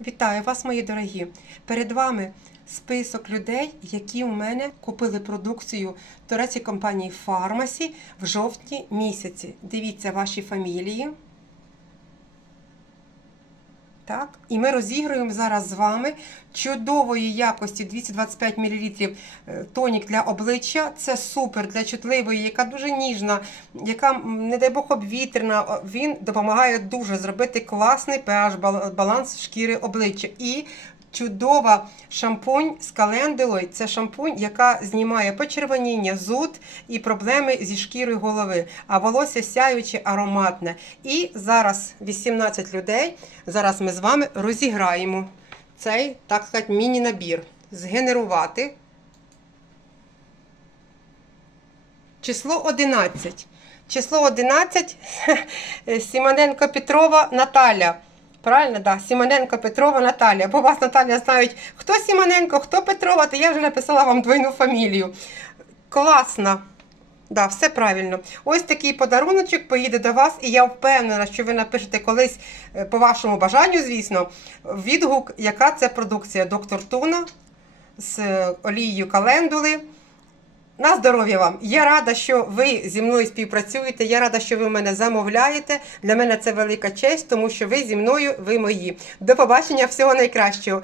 Вітаю вас, мої дорогі! Перед вами список людей, які у мене купили продукцію турецької компанії Фармасі в жовтні місяці. Дивіться ваші фамілії. Так, і ми розігруємо зараз з вами чудової якості 225 мл е, тонік для обличчя. Це супер для чутливої, яка дуже ніжна, яка, не дай Бог, обвітрена. Він допомагає дуже зробити класний pH баланс шкіри обличчя. І чудова шампунь з календулою. Це шампунь, яка знімає почервоніння, зуд і проблеми зі шкірою голови. А волосся сяюче, ароматне. І зараз 18 людей. Зараз ми з вами розіграємо цей, так сказати, міні-набір. Згенерувати. Число 11. Число 11 Сімоненко Петрова Наталя. Правильно, да. Сімоненко Петрова Наталя. Бо вас Наталя знають, хто Сімоненко, хто Петрова, то я вже написала вам двойну фамілію. Класно. Да, все правильно. Ось такий подаруночок поїде до вас, і я впевнена, що ви напишете колись, е, по вашому бажанню, звісно, відгук, яка це продукція доктор Туна з е, олією календули. На здоров'я вам! Я рада, що ви зі мною співпрацюєте. Я рада, що ви мене замовляєте. Для мене це велика честь, тому що ви зі мною, ви мої. До побачення, всього найкращого.